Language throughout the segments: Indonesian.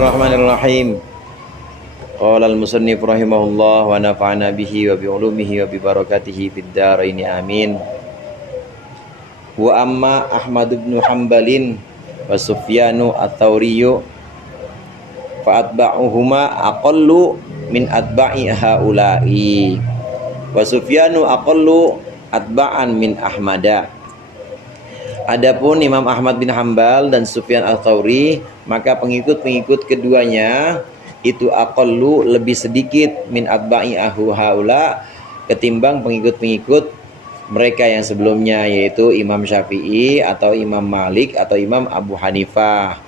Bismillahirrahmanirrahim. Qala al-musannif rahimahullah wa nafa'ana bihi wa bi ulumihi wa bi barakatihi fid dharain amin. Wa amma Ahmad bin Hanbalin wa Sufyanu ats-Tsauri fa atba'uhuma aqallu min atba'i haula'i wa Sufyanu aqallu atba'an min Ahmada. Adapun Imam Ahmad bin Hanbal dan Sufyan ats-Tsauri, maka pengikut-pengikut keduanya itu aqallu lebih sedikit min atba'i haula ketimbang pengikut-pengikut mereka yang sebelumnya, yaitu Imam Syafi'i atau Imam Malik atau Imam Abu Hanifah.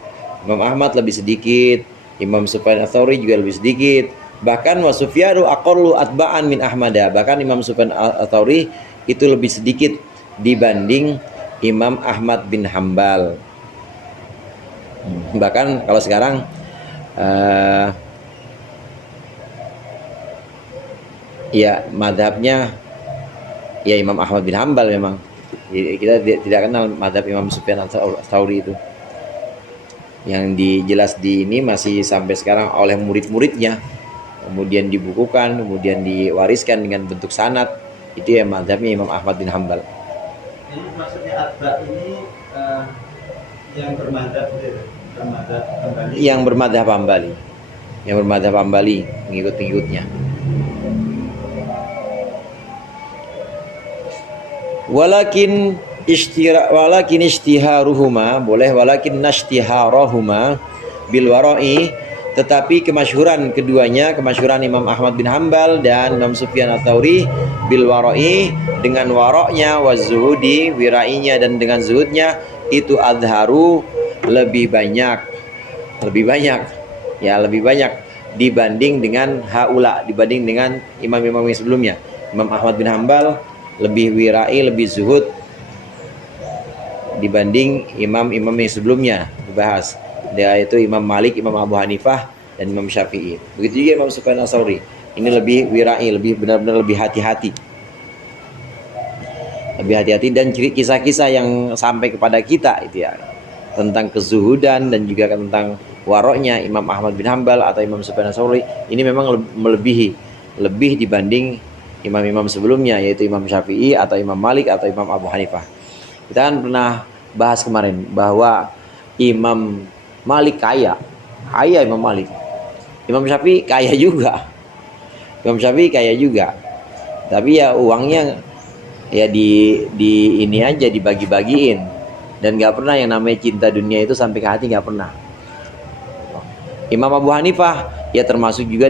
Imam Ahmad lebih sedikit, Imam Sufyan ats-Tsauri juga lebih sedikit. Bahkan wa Sufyanu aqallu atba'an min Ahmada. Bahkan Imam Sufyan ats-Tsauri itu lebih sedikit dibanding Imam Ahmad bin Hanbal. Bahkan kalau sekarang ya madhabnya ya Imam Ahmad bin Hanbal memang. Kita tidak kenal madhab Imam Sufyan ats-Tsauri itu. Yang dijelas di ini masih sampai sekarang oleh murid-muridnya. Kemudian dibukukan, kemudian diwariskan dengan bentuk sanad. Itu ya madhabnya Imam Ahmad bin Hanbal. Ini maksudnya atba ini yang bermadhab Hambali. Yang bermadhab Hambali. Yang bermadhab Hambali, pengikut-pengikutnya. Walakin ishtiharuhuma, boleh walakin nashtiharahuma bil wara'i, tetapi kemasyhuran keduanya, kemasyhuran Imam Ahmad bin Hanbal dan Imam Sufyan ats-Tsauri bil wara'i, dengan waroknya, wazuhudi, wirainya, dan dengan zuhudnya, itu adharu, lebih banyak dibanding dengan haula, dibanding dengan imam-imam yang sebelumnya. Imam Ahmad bin Hanbal lebih wirai, lebih zuhud dibanding imam-imam yang sebelumnya dibahas, yaitu Imam Malik, Imam Abu Hanifah, dan Imam Syafi'i. Begitu juga Imam Sufyan ats-Tsauri, ini lebih wirai, lebih benar-benar lebih hati-hati. Dan kisah-kisah yang sampai kepada kita itu ya, tentang kezuhudan dan juga tentang waroknya Imam Ahmad bin Hanbal atau Imam Sufyan ats-Tsauri, ini memang lebih dibanding imam-imam sebelumnya, yaitu Imam Syafi'i atau Imam Malik atau Imam Abu Hanifah. Kita kan pernah bahas kemarin bahwa Imam Malik kaya Imam Malik. Imam Syafi'i kaya juga. Tapi ya uangnya ya di ini aja, dibagi-bagiin, dan nggak pernah yang namanya cinta dunia itu sampai ke hati, nggak pernah. Imam Abu Hanifah ya termasuk juga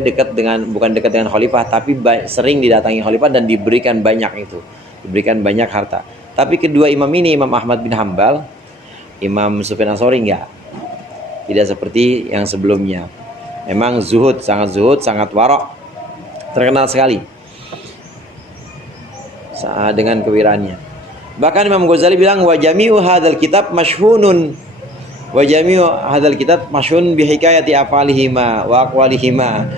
bukan dekat dengan khalifah, tapi sering didatangi khalifah dan diberikan banyak harta. Tapi kedua imam ini, Imam Ahmad bin Hanbal, Imam Sufyan ats-Tsauri tidak seperti yang sebelumnya. Memang sangat warok, terkenal sekali dengan kewiraannya. Bahkan Imam Ghazali bilang wa jami'u hadzal kitab masyhunun bi hikayati afalihima wa aqwalihima.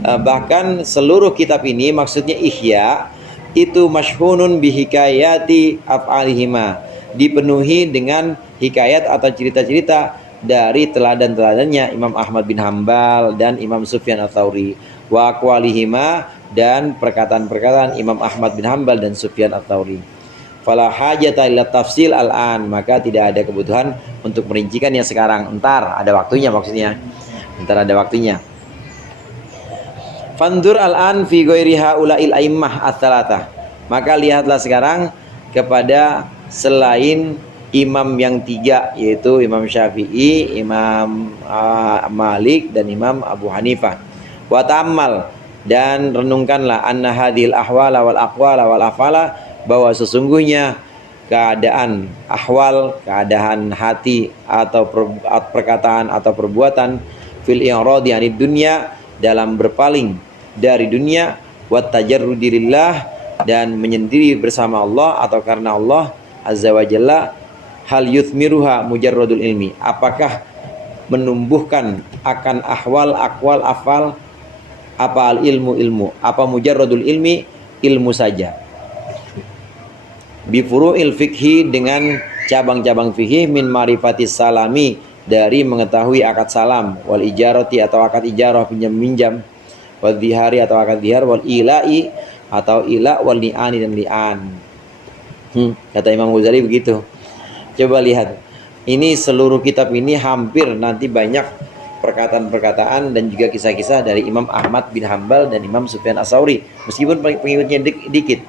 Bahkan seluruh kitab ini, maksudnya Ihya, itu masyhunun bi hikayati afalihima, dipenuhi dengan hikayat atau cerita-cerita dari teladan-teladannya Imam Ahmad bin Hanbal dan Imam Sufyan ats-Tsauri, wa aqwalihima, dan perkataan-perkataan Imam Ahmad bin Hanbal dan Sufyan ats-Tsauri. Fala hajata illa tafsil al-an, maka tidak ada kebutuhan untuk merincikannya sekarang. Entar ada waktunya, maksudnya. Entar ada waktunya. Fandur al-an fi ghairi haula'il a'immah ats-tsalatsah. Maka lihatlah sekarang kepada selain imam yang tiga, yaitu Imam Syafi'i, Imam Malik, dan Imam Abu Hanifah. Wa ta'ammal, dan renungkanlah anna hadhil ahwala wal aqwala wal afala, bahwa sesungguhnya keadaan ahwal, keadaan hati atau perkataan atau perbuatan, fil i'radi anid dunya, dalam berpaling dari dunia, wat tajarrudi lillah, dan menyendiri bersama Allah atau karena Allah azza wa jalla, hal yuthmiruha mujarradul ilmi, apakah menumbuhkan akan ahwal, aqwal, afal, apa al ilmu, apa mujarradul ilmi, ilmu saja. Bi furu'il fikhi, dengan cabang-cabang fikih, min marifatis salami, dari mengetahui akad salam, wal ijarati atau akad ijarah pinjam minjam, wal dhihari atau akad dhihar, wal ila'i atau ila, wal li'ani dan li'an. Kata Imam Ghazali begitu. Coba lihat, ini seluruh kitab ini hampir nanti banyak perkataan-perkataan dan juga kisah-kisah dari Imam Ahmad bin Hambal dan Imam Sufyan Ats-Tsauri, meskipun pengikutnya dikit.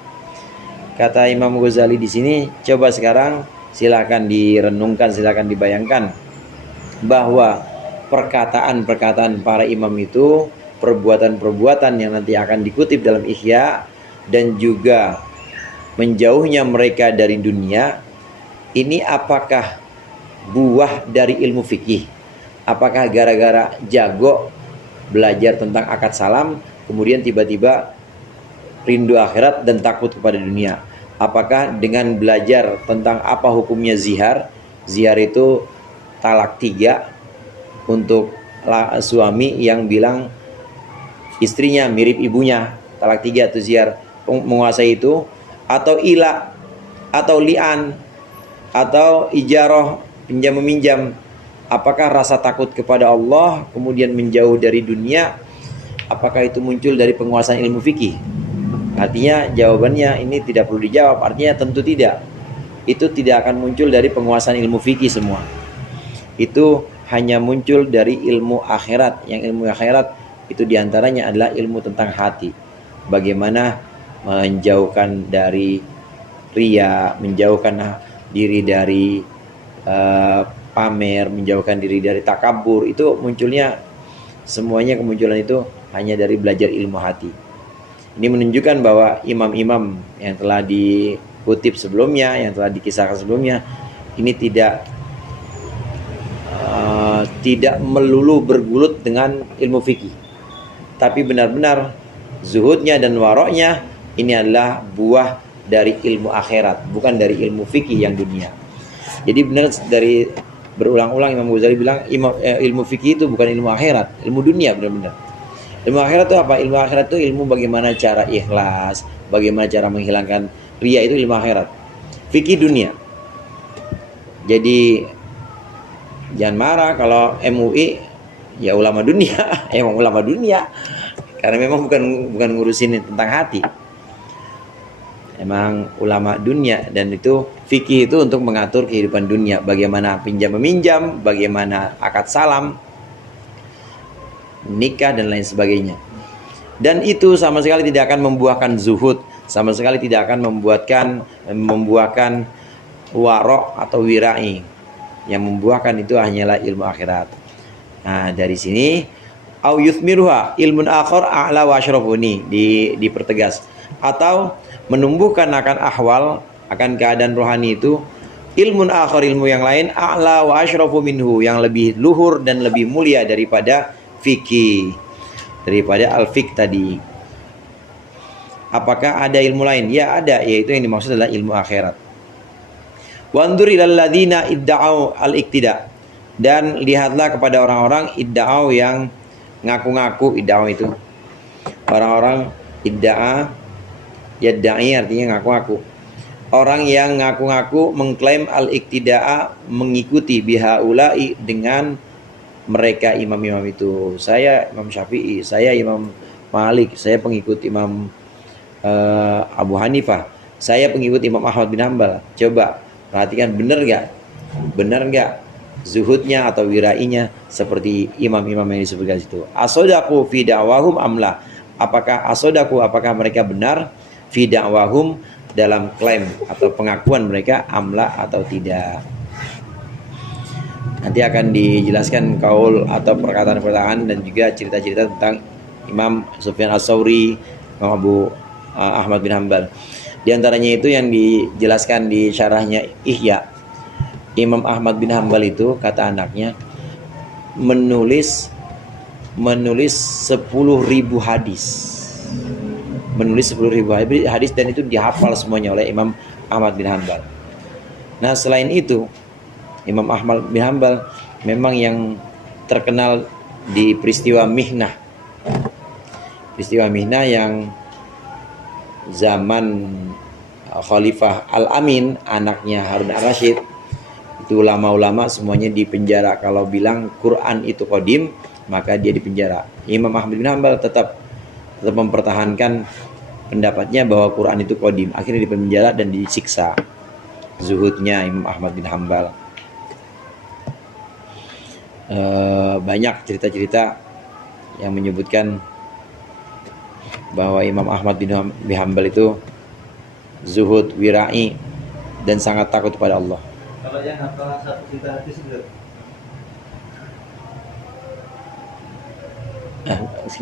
Kata Imam Ghazali di sini, coba sekarang silakan direnungkan, silakan dibayangkan bahwa perkataan-perkataan para imam itu, perbuatan-perbuatan yang nanti akan dikutip dalam Ihya, dan juga menjauhnya mereka dari dunia, ini apakah buah dari ilmu fikih? Apakah gara-gara jago belajar tentang akad salam, kemudian tiba-tiba rindu akhirat dan takut kepada dunia? Apakah dengan belajar tentang apa hukumnya zihar? Zihar itu talak 3 untuk suami yang bilang istrinya mirip ibunya, talak 3 itu zihar, menguasai itu. Atau ila, atau li'an, atau ijarah, pinjam meminjam. Apakah rasa takut kepada Allah kemudian menjauh dari dunia, apakah itu muncul dari penguasaan ilmu fikih? Artinya jawabannya ini tidak perlu dijawab, artinya tentu tidak. Itu tidak akan muncul dari penguasaan ilmu fikih semua. Itu hanya muncul dari ilmu akhirat. Yang ilmu akhirat itu diantaranya adalah ilmu tentang hati. Bagaimana menjauhkan dari riya, menjauhkan diri dari pamer, menjauhkan diri dari takabur. Itu munculnya, semuanya kemunculan itu hanya dari belajar ilmu hati. Ini menunjukkan bahwa imam-imam yang telah dikutip sebelumnya, yang telah dikisahkan sebelumnya, ini tidak melulu bergulut dengan ilmu fikih, tapi benar-benar zuhudnya dan waroknya ini adalah buah dari ilmu akhirat, bukan dari ilmu fikih yang dunia. Jadi benar, dari berulang-ulang Imam Ghazali bilang ilmu fikih itu bukan ilmu akhirat, ilmu dunia benar-benar. Ilmu akhirat itu apa? Ilmu akhirat itu ilmu bagaimana cara ikhlas, bagaimana cara menghilangkan riya, itu ilmu akhirat. Fikih dunia. Jadi jangan marah kalau MUI ya ulama dunia, emang ulama dunia. Karena memang bukan ngurusin tentang hati. Emang ulama dunia, dan itu fikih itu untuk mengatur kehidupan dunia, bagaimana pinjam meminjam, bagaimana akad salam, nikah dan lain sebagainya. Dan itu sama sekali tidak akan membuahkan zuhud, sama sekali tidak akan membuahkan warok atau wirai. Yang membuahkan itu hanyalah ilmu akhirat. Nah, dari sini au yuthmiruha ilmun akhar a'la wa asyrafu, ini dipertegas, atau menumbuhkan akan ahwal, akan keadaan rohani itu ilmun akhar, ilmu yang lain, a'la wa asyrafu minhu, yang lebih luhur dan lebih mulia daripada fikih, daripada al-fiqh tadi. Apakah ada ilmu lain? Ya ada, yaitu yang dimaksud adalah ilmu akhirat. Wandur ilal ladzina idda'au al-iktida, dan lihatlah kepada orang-orang idda'au yang ngaku-ngaku. Idda'au itu orang-orang idda'a, yadda'i artinya ngaku-ngaku. Orang yang ngaku-ngaku mengklaim al-iktida'a, mengikuti bihaula'i, dengan mereka imam-imam itu. Saya Imam Syafi'i, saya Imam Malik, saya pengikut Imam Abu Hanifah, saya pengikut Imam Ahmad bin Hambal. Coba perhatikan, benar nggak zuhudnya atau wirainya seperti imam-imam yang disebutkan situ. Asodaku fi da'wahum amla, apakah mereka benar fi da'wahum, dalam klaim atau pengakuan mereka, amla atau tidak. Nanti akan dijelaskan kaul atau perkataan-perkataan dan juga cerita-cerita tentang Imam Sufyan Ats-Tsauri, Imam Abu Ahmad bin Hambal. Di antaranya itu yang dijelaskan di syarahnya Ihya, Imam Ahmad bin Hambal itu, kata anaknya, menulis 10.000 hadis. Menulis 10.000 hadis, dan itu dihafal semuanya oleh Imam Ahmad bin Hambal. Nah, selain itu Imam Ahmad bin Hambal memang yang terkenal di peristiwa mihnah. Peristiwa mihnah yang zaman Khalifah Al-Amin, anaknya Harun Ar-Rasyid, Itu ulama-ulama semuanya dipenjara. Kalau bilang Quran itu qadim, maka dia dipenjara. Imam Ahmad bin Hanbal tetap mempertahankan pendapatnya bahwa Quran itu qadim. Akhirnya dipenjara dan disiksa. Zuhudnya Imam Ahmad bin Hanbal. Banyak cerita-cerita yang menyebutkan bahwa Imam Ahmad bin Hanbal itu zuhud, wira'i, dan sangat takut kepada Allah. Kalau yang hafal 1 juta hadis itu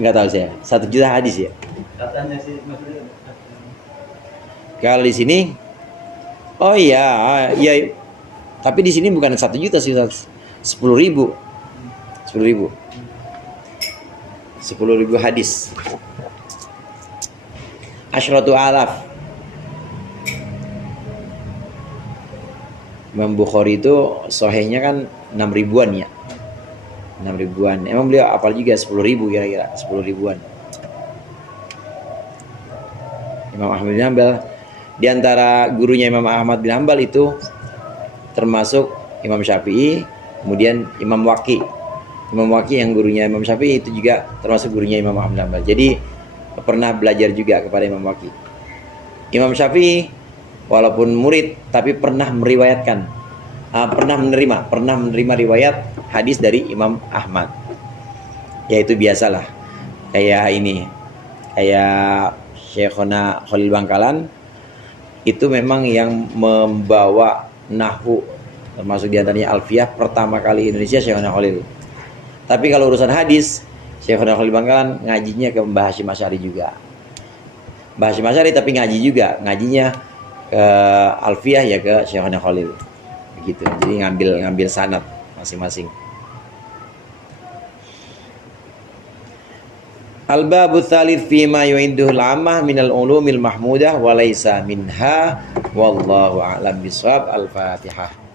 Nggak tahu saya. 1 juta hadis ya. katanya sih maksudnya. Kalau di sini, oh iya, iya. Tapi di sini bukan 1 juta sih, 10.000. 10.000 hadis. Asyratu alaf. Imam Bukhari itu sahihnya kan 6 ribuan ya. 6 ribuan. Emang beliau apal juga 10.000 kira-kira, 10 ribuan. Imam Ahmad bin Hanbal, di antara gurunya Imam Ahmad bin Hanbal itu termasuk Imam Syafi'i, kemudian Imam Waqi. Imam Waqi yang gurunya Imam Syafi'i itu juga termasuk gurunya Imam Ahmad bin Hanbal. Jadi pernah belajar juga kepada Imam Waqi. Imam Syafi'i walaupun murid tapi pernah meriwayatkan, pernah menerima riwayat hadis dari Imam Ahmad. Yaitu biasalah kayak Syekhona Khalil Bangkalan itu memang yang membawa nahwu, termasuk diantaranya Alfiyah pertama kali Indonesia Syekhona Khalil. Tapi kalau urusan hadis, Syekhona Khalil Bangkalan ngajinya ke Mbah Hasyim Asy'ari juga. Mbah Hasyim Asy'ari tapi ngaji juga, ngajinya ke Alfiyah ya ke Syekhona Khalil. Begitu. Jadi ngambil sanad masing-masing. Al-babu tsalits fi ma yu'idduhu al-'ammah minal ulumil mahmudah wa laisa minha wallahu a'lam bishawab. Al-Fatihah.